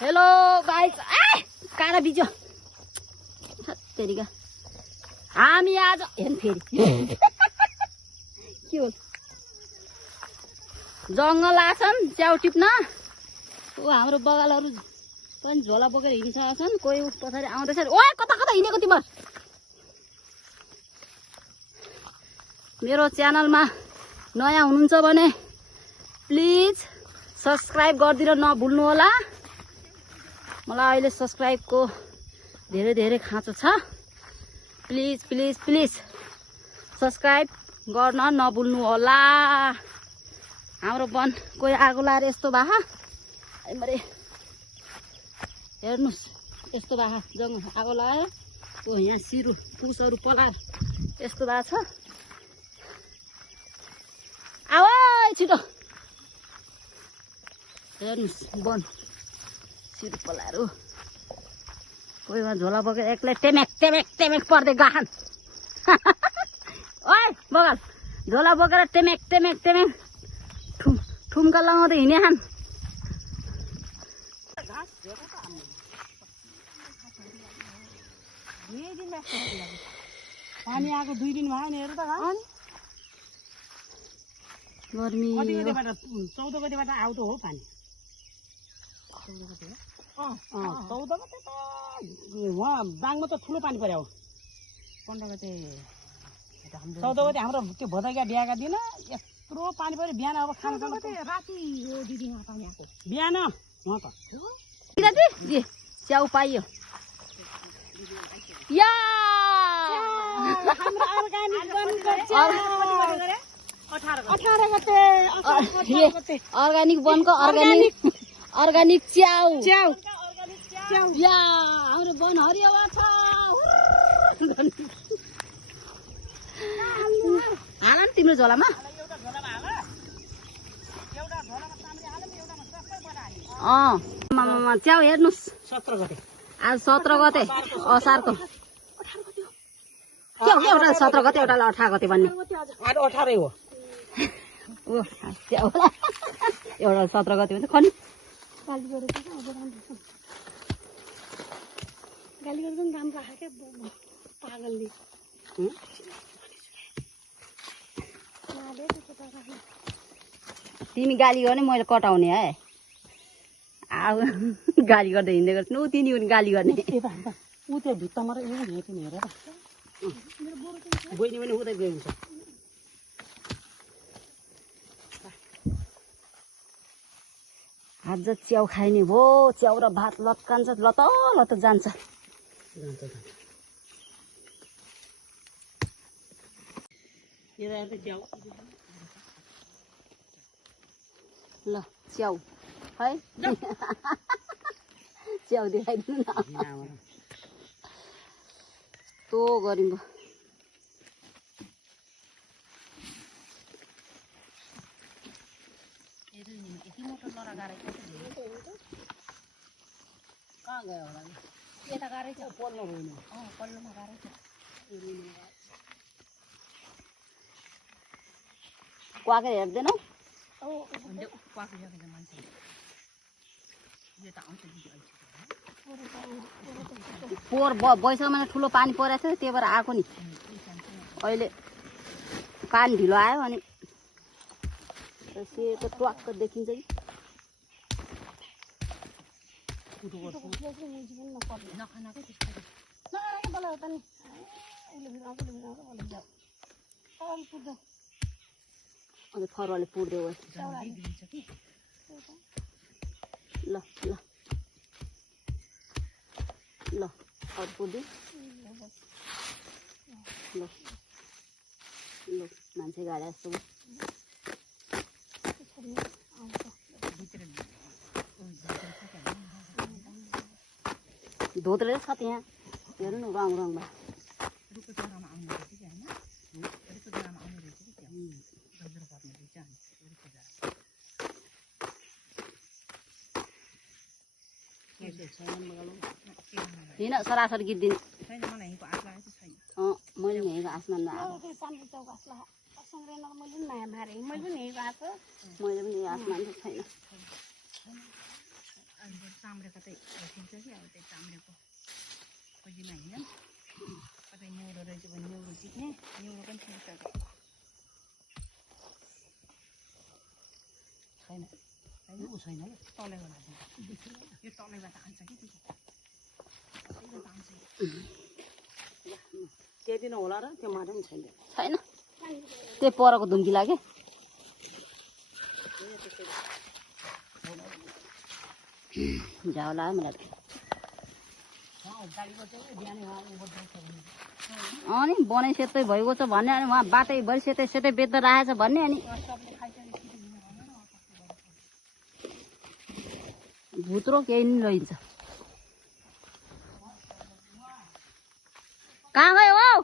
Hello guys काना बिजो तेरिका हामी आज हेर्नु फेरि के हो जङ्गल आछन् च्याउ टिप्न ओ हाम्रो बगालहरू पनि झोला बोकेर हिँडिसकेका छन् कोही पछाडि आउँदैछ ओए कता कता हिँडेको तिम्रो मेरो च्यानलमा नयाँ हुनुहुन्छ भने प्लिज सब्स्क्राइब गरिदिन नभुल्नु होला मलाई अहिले सब्स्क्राइबको धेरै खाँचो छ प्लिज प्लिज प्लिज सब्स्क्राइब गर्न नभुल्नु होला हाम्रो वन कोही आगो लाएर यस्तो भए मरे हेर्नुस् यस्तो भए जङ्गल आगो लाएर ओ यहाँ सिरु फुसहरू पलाएर यस्तो भएको छ आऊ छिटो हेर्नुस् वन सिरु पलाएर कोहीमा झोला बोकेर एक्लै टेमेक टेमेक टेमेक पर्दै गएछन् ओए बगाल झोला बोकेर टेमेक टेमेक टेमेक ठुम्का लगाउँदै हिँडेछन् पानी आएको 2 दिन भयो नि हेर्नु त गर्मी 14 गतेबाट आउँदो हो पानी 14 गते 14 गते त वहाँ बाङमा त ठुलो पानी पर्यो 15 गते 14 गते हाम्रो त्यो भदाइका बिहाका दिन यत्रो पानी पर्यो बिहान अब खाना राति हो दिदीमा पानी आएको बिहान वहाँ त च्याउ पाइयो या हाम्रो अर्गानिक वनको च्याउ 18 गते अर्गानिक वनको अर्गानिक च्याउ च्याउ या हाम्रो वन हरियो छ हाल न तिम्रो झोलामा च्याउ हेर्नुस् 17 गते आज 17 गते असारको के हो एउटा 17 गते एउटा 18 गते भन्ने आज 18 हो ओ च्याउ एउटा 17 गते भन्छ खनि गाली गर्छन् काम राखे के पागलले तिमी गाली गर्ने मैले कटाउने है अब गाली गर्दै हिँड्दै गर्छ ऊ तिनी गाली गर्ने ऊ त्यो भित्तामा र ऊ हेर्नु हेरेर बहिनी पनि उतै गयो हुन्छ आज च्याउ खाइने भो च्याउ र भात लत्कान्छ लत जान्छ ल च्याउ है च्याउ देखाइदिनु न तो गरिम कहाँ गयो होला यता गाह्रै छ पल्लो होइन पल्लोमा गाह्रै छ क्वाकेर हेर्दैनौ पोहोर बैसमा ठुलो पानी परेको थियो त्यही भएर आएको नि अहिले पानी ढिलो आयो अनि सेतो ट्वाक्क देखिन्छ कि अन्त फरुवाले पुर्दै ल ल ल अरू पुर्दै ल ल मान्छे गाडा जस्तो धोत्रे छ त्यहाँ हेर्नु न रङमा हिँड सरासरी गीत दिनु मैले हेरेको आसमानमा मैले पनि आसमान छैन चाम्रेको चाहिँ भेटिन्छ कि अब त्यो चाम्रेको खोजीमा हिँड्यौँ कतै न्युरो रहेछ भने न्युरो टिप्ने न्युरो पनि टिपिसक्यो छैन ऊ छैन तलैबाट यो तलैबाट खान्छ कि त्यही दिन होला र त्यो माटो पनि छैन छैन त्यो परको धुम्की लाग्यो झ्याउला मलाई अनि बनाइ सेतै भएको छ भन्ने अनि उहाँ बाटैभरि सेतै सेतै बेच्दा राखेछ भन्ने अनि भुत्रो केही नि रहन्छ कहाँ गयो हौ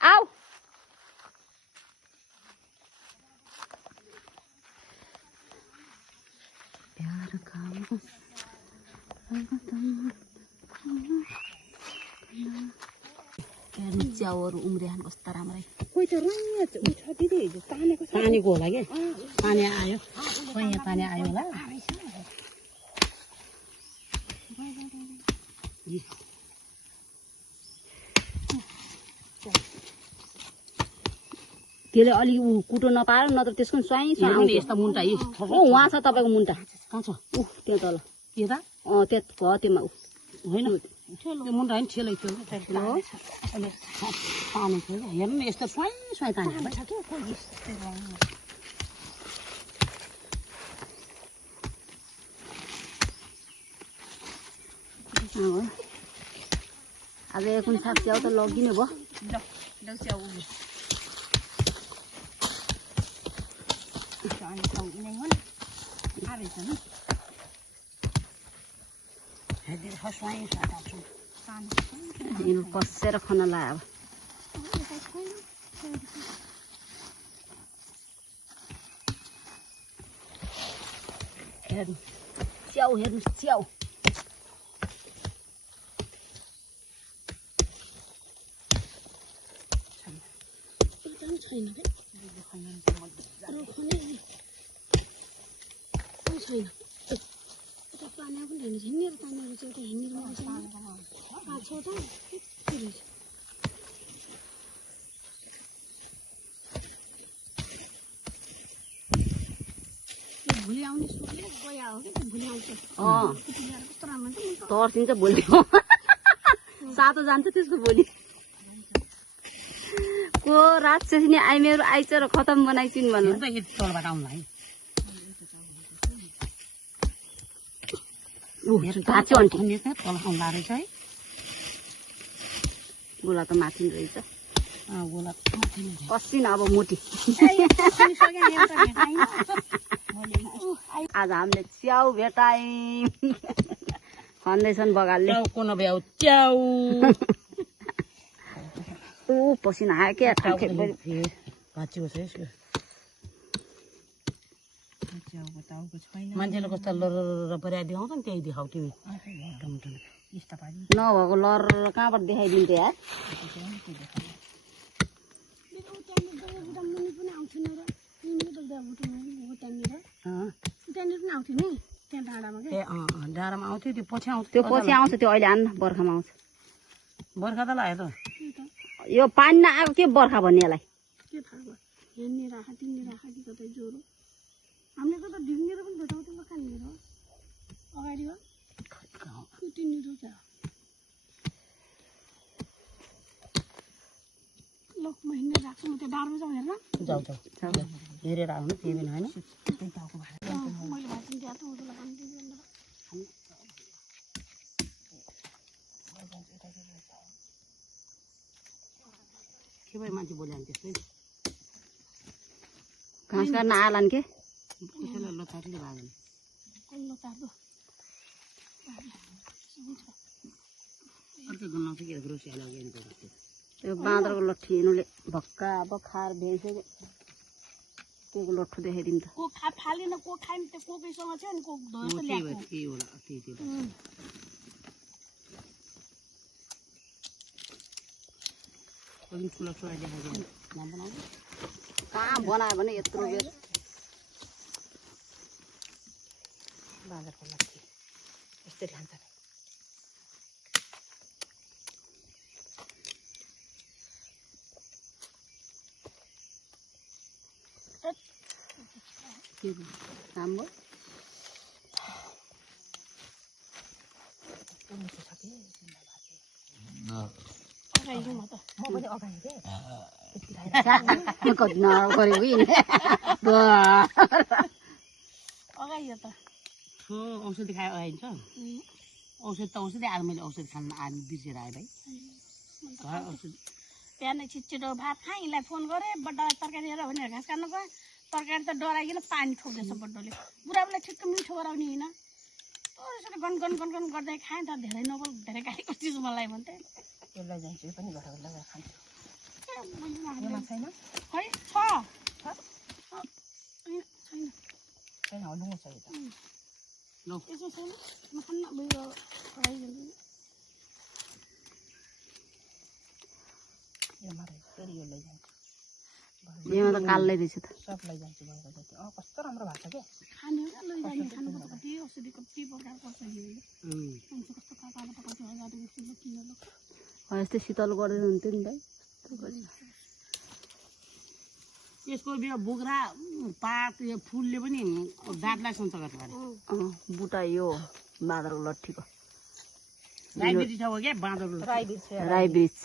आऊ प्यार काम च्याउहरू उम्रिहान कस्ता राम्रै कोही त तानेको होला कि ताने आयो खोइ यहाँ ताने आयो होला त्यसले अलिक ऊ कुटो नपाएर नत्र त्यसको स्वाई स्वाई यस्तो मुन्टा यी ओ उहाँ छ तपाईँको मुन्टा कहाँ छ ऊ त्यहाँ तल यता त्यो हो त्योमा ऊ होइन त्यो मुन्टा होइन ठेलै थियो अहिले तानेको थियो हेर्नु न यस्तो स्वाई स्वाई ताने अब एकुन साग च्याउ त लगिने भयो यिनीहरू कसेर खान लायो अब च्याउ हेर्नुहोस् च्याउ तर्सिन्छ भोलि सातो जान्छ त्यसको भोलि को राक्षसी नि आइमेहरू आइछ र खतम बनाइसिन् भन्नु तलबाट आउनु है भाँच्यो अन्टी तल आउँदा रहेछ है गोला त माथि रहेछ गोला कसिन अब मोटी आज हामीले च्याउ भेटायौँ खन्दैछन् बगालले को नभ्याउ च्याउ ऊ पसिना आयो क्या भाँचिएको छ यसको मान्छेले कस्तो लर पऱ्याए देखाउँछ नि त्यही देखाउ तिमी नभएको लर कहाँबाट देखाइदिन्थ्यो यार डाँडामा आउँथ्यो त्यो पछि आउँथ्यो त्यो पछि आउँछ त्यो अहिले आन्न बर्खामा आउँछ बर्खा त लाग्यो त यो पानी नआएको के बर्खा भन्ने यसलाई जाऊ हेरेर आउनु केही पनि होइन के भयो मान्छे बोल्यो भने त्यस्तै घाँस काट्न आलान् के कसैलाई लतारीले भागेन अर्कै गन्नाउँछ के ग्रोसियाले त्यो बाँदरको लट्ठी यिनीहरूले भक्का अब खाएर भ्याइसक्यो त्यो लट्ठु देखाइदिउँ त कहाँ बनायो भने यत्रो बेर बाँदरको लट्ठी यसरी खान्छ राम्रो कति नगरेको अगाइयो त औषधि खायो अगाइन्छ औषधि त औषधि आज मैले औषधि खान आज बिर्सेर आएँ भाइ औषधि बिहानै छिटो भात खाएँ यसलाई फोन गरेँ बड्डालाई तरकारी हेर भनेर घाँस काट्नु गएँ तरकारी त डराइकन पानी ठोक्दैछ बड्डोले बुढाबुढीलाई ठिक्क मिठो गराउने होइन यसरी गन गन गन गन गर्दै खाएँ त धेरै नबोल धेरै गाली गर्छु मलाई भन्थे यसलाई जान्छु यो पनि घर लगाएर खान्छु छैन खै छ छैन हल्लुङ छ यो त ल यसो छैन नखान्न उयो खराइदिनु यो मारे फेरि यो लैजान्छु यहाँ त कालै रहेछ त सब लैजान्छु भएको जति कस्तो राम्रो भएको छ क्या खाने हो लैजाने खानु कति औषधि कति प्रकारको औषधि हो मान्छे कस्तो काकाबाट कति हजार औषधि किनेर यस्तै शीतल गर्दै हुन्थ्यो नि भाइ यसको यो बोक्रा पात यो फुलले पनि दाँतलाई सञ्च गर्छ अरे बुटा यो बाँदरको लट्ठीको राईबिरी छ हो क्या बाँदरको राईबिच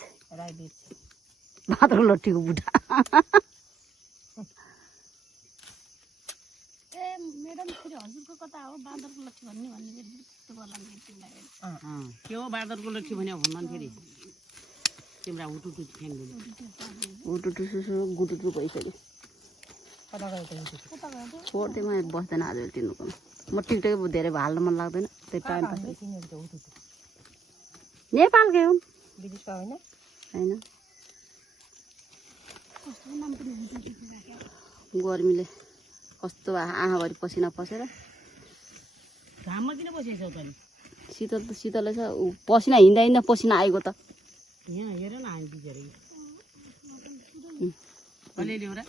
बाँदरको लट्ठीको बुटा ए म्याडम फेरि हजुरको कता हो बाँदरको लट्ठी भन्ने के हो बाँदरको लट्ठी भने भन्नु फेरि तिम्रो हुटुटु फ्याङ्दैन हुटुटु सुसु गुटुटु भइसक्यो छोड्दै म बस्दैन आज तिनीहरूको म टिकटकै धेरै हाल्न मन लाग्दैन त्यही टाइम पास नेपालकै हुन् विदेशका होइन गर्मीले कस्तो आँखाभरि पसिना पसेर घाममा किन बसेछौ त शीतल त शीतलै छ पसिना हिँड्दा हिँड्दा पसिना आएको त यहाँ हेर न हामी बिचरा कसले ल्याउ र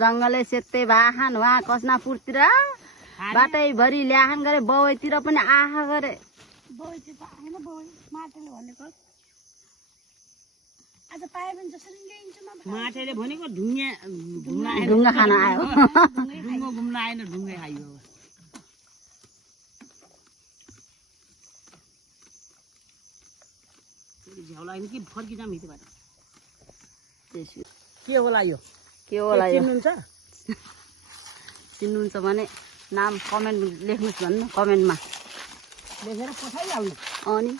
जङ्गलै सेतै भाखान वहाँ कस्नापुरतिर बाटैभरि ल्याखान गरे बौतिर पनि आँखा गरे माटोले भनेको ढुङ्गा खान आयो ढुङ्गो घुम्न आएन ढुङ्गै खाइयो झ्याउला होइन कि फर्किजाम हिँड्दै के होला यो के होला यो चिन्नुहुन्छ चिन्नुहुन्छ भने नाम कमेन्ट लेख्नुहोस् भन्नु कमेन्टमा लेखेर पठाइहाल्नु अनि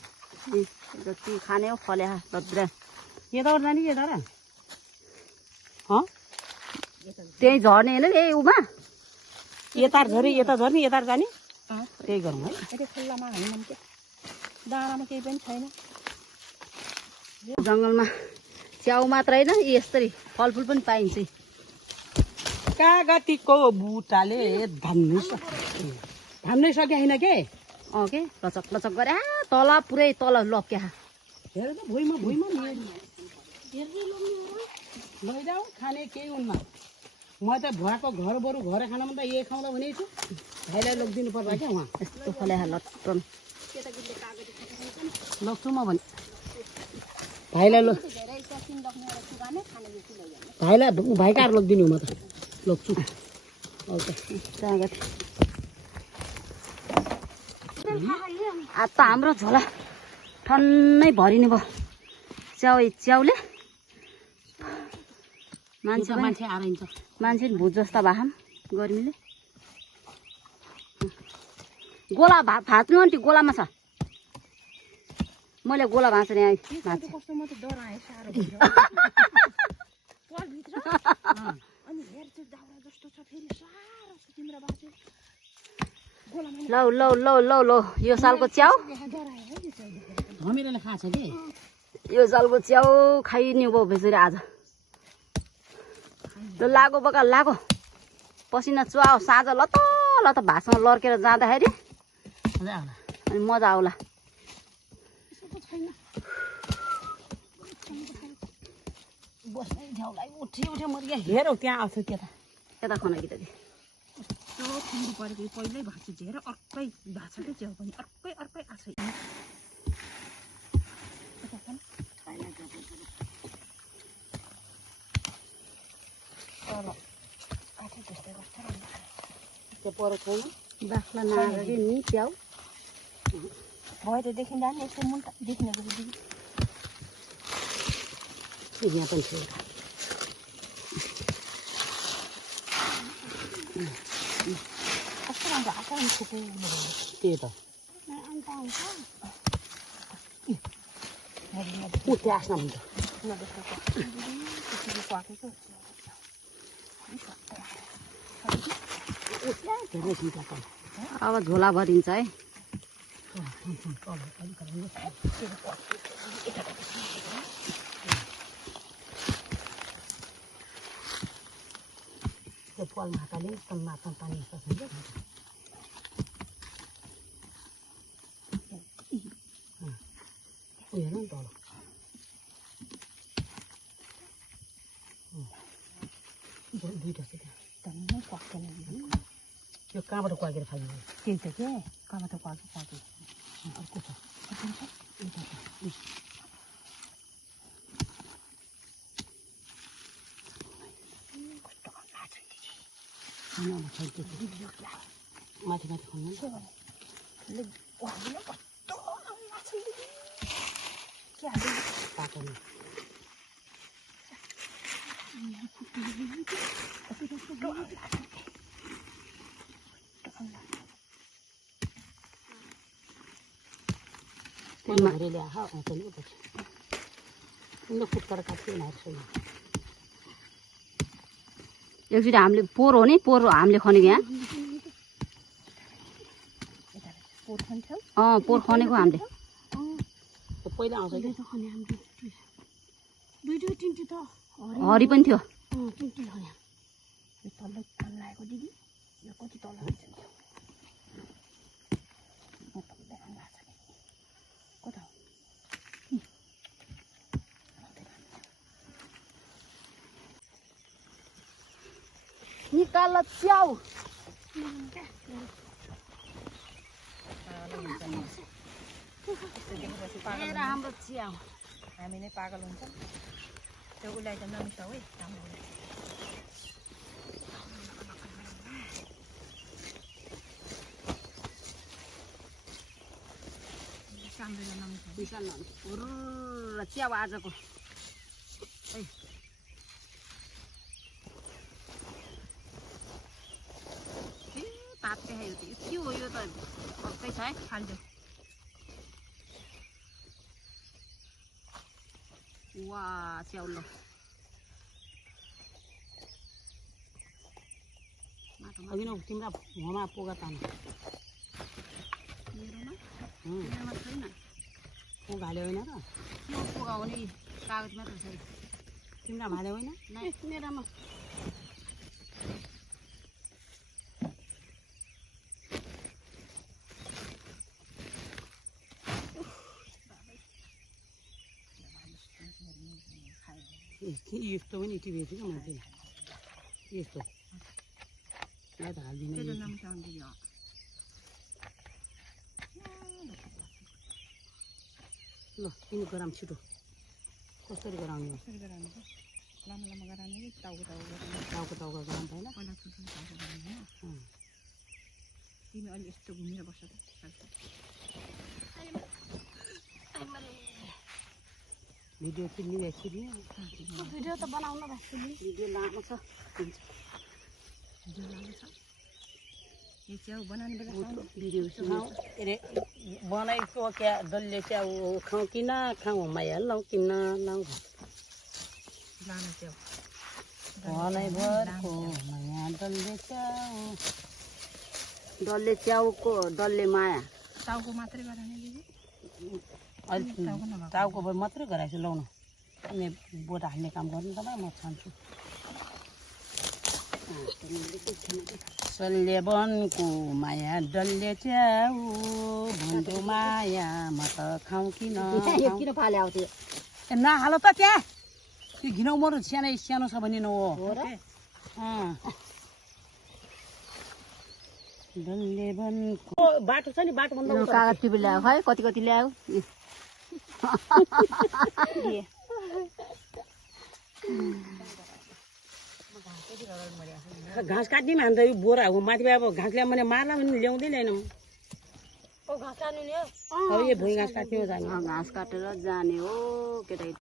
जति खाने हो फल्या लद्रा यताबाट जाने कि यता र त्यही झर्ने होइन नि उमा यता झरी यता झर्ने यता जाने त्यही गरौँ है खुल्लामा होइन क्या डाँडामा केही पनि छैन जङ्गलमा च्याउ मात्र होइन यस्तरी फलफुल पनि पाइन्छ कागतीको बुटाले धान्नै सक्यो होइन के के लचक लचक गरे तल पुरै तल लप्क्या हेर त भुइँमा लैजाऊ खाने केही उनमा म त भुवाको घर बरु घर खानामा त यही खाउँदा भनेको छु भाइलाई लगिदिनु पर्ला क्या उहाँ यस्तो फल्या लट्टन लग्छु म भने भाइलाई भाइ कहाँ लगिदिनु म त लग्छु आज त हाम्रो झोला ठन्नै भरिने भयो च्याउले मान्छे आइन्छ मान्छे भुज जस्ता भाम गर्मीले गोला भाँच्नु अनि त्यो गोलामा छ मैले गोला भाँच्ने लौ लौ लौ लौ लौ यो सालको च्याउ हामीहरूले खान्छ कि यो सालको च्याउ खाइने भयो बेचरी आज ल लागो बका लागो पसिना चुहाओ साँझ लत लत भातसँग लर्केर जाँदाखेरि अनि मजा आउला बस्ने झ्याउलाई उठ्यो म यहाँ हेरौ त्यहाँ आउँछु त्यता यता खना कि त यस्तो ठुलो परेको पहिल्यै भाँच्यो झेर अर्कै भाँचेकै च्याउ पनि अर्कै आछ त्यो पर छैन बाख्ला नआएको नि च्याउ भयो त्यो देखिँदा नि यस्तो मुन्टा देखिनेको यहाँ पनि थियो कस्तो राम्रो आएको नि थुप्रै त्यही त अन्त आउँछ उठ्यो आस्न हुन्छ अब झोला भरिन्छ है त्यो फल माताले माछा पानी सक्छ उयो नि तल दुईवटा छ धन्नै पक्दैन त्यो कहाँबाट क्वाकेर खायो त्यही त के कहाँ त पाएको अर्को छ माथि माथि खानु पाएको ले आउँछ नि पछि उनीहरू फुटकर काट्यो उनीहरू एकचोटि हामीले पोहोर हो नि पोहोर हामीले खनेको यहाँ पोहोर खनेको हामीले पहिला आउँछ कि दुईटै तिनटी त हरि पनि थियो तिनटी खन्या यो तल लागेको दिदी यो कति तल हुन्छ कता निकाल च्याउ हाम्रो च्याउ हामी नै पागल हुन्छ त्यो उसलाई त नमिसाउ है च्याउ आजको तात्ते खायो त के हो यो त अर्कै छ है खालिदियो वा च्याउलो अघि न तिम्रो घरमा पोगा तान्नु मेरोमा छैन पोगा हाल्यो होइन र पोगा हो नि कागज मात्र छ तिम्रो हाल्यो होइन मेरोमा यस्तो पनि टिपेको छु क्या मैले यस्तो यहाँ त हालिदिनु ल तिमी गराम छिटो कसरी गराउने लामा लामा गराउने कि टाउको टाउको टाउको गराम त होइन पहिला ठुल्ठुलो टाउको गराउने होइन तिमी अलि यस्तो घुमेर बस्छ भिडियो किन्ने भिडियो त बनाउनु भएको भिडियो लामो छ यो च्याउ बनाउने बेला भिडियो अरे बनाएको क्या डल्ले च्याउ खाउँ कि नखाउँ माया लाउँ कि नलाउँ लानु च्याउ भरको माया डल्ले च्याउ डल्ले च्याउको डल्ले माया टाउको मात्रै गराउने दिदी टाउको मात्रै गराएको छु लाउनु अनि बोट हाल्ने काम गर्नु तपाईँ म खान्छु सल्ले बनको माया डल्ले च्याउ भन्दो माया म त खाउँ कि किन फाले आउँथ्यो नहालो त त्यहाँ त्यो घिनौ मरु सानो छ भने न हो र? बाटो छ नि बाटो भन्दा कागज टिपी ल्यायो खै कति कति ल्यायो घाँस काट्दिनँ अन्त यो बोरा हो माथि अब घाँस ल्यायो भने मार्ला भने ल्याउँदै ल्याएनौँ घाँस काट्नु नि अब यो भुइँ घाँस काट्यो जाने घाँस काटेर जाने हो केटाकेटी